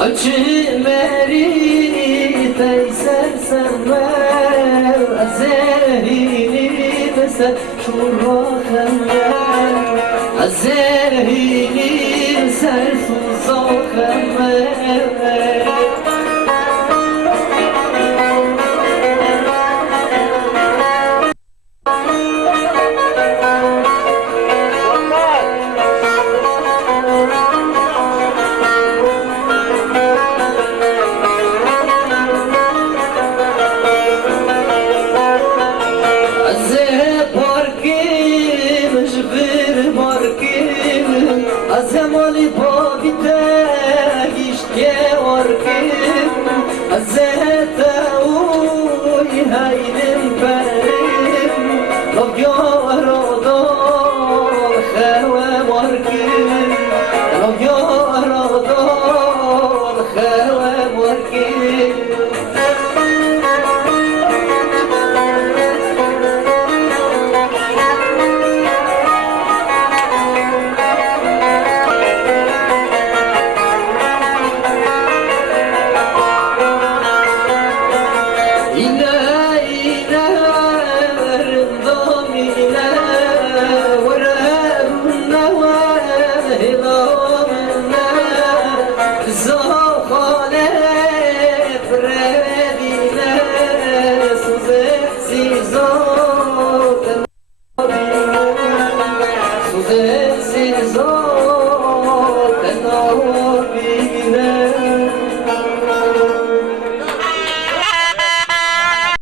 Açı meri teyser senler Azerhini mesel şurrakemler Azerhini mesel suzakemler Azemali babite işte orkim Azete uy haylim berim Lov yaradol kheve markim Lov yaradol kheve markim Suze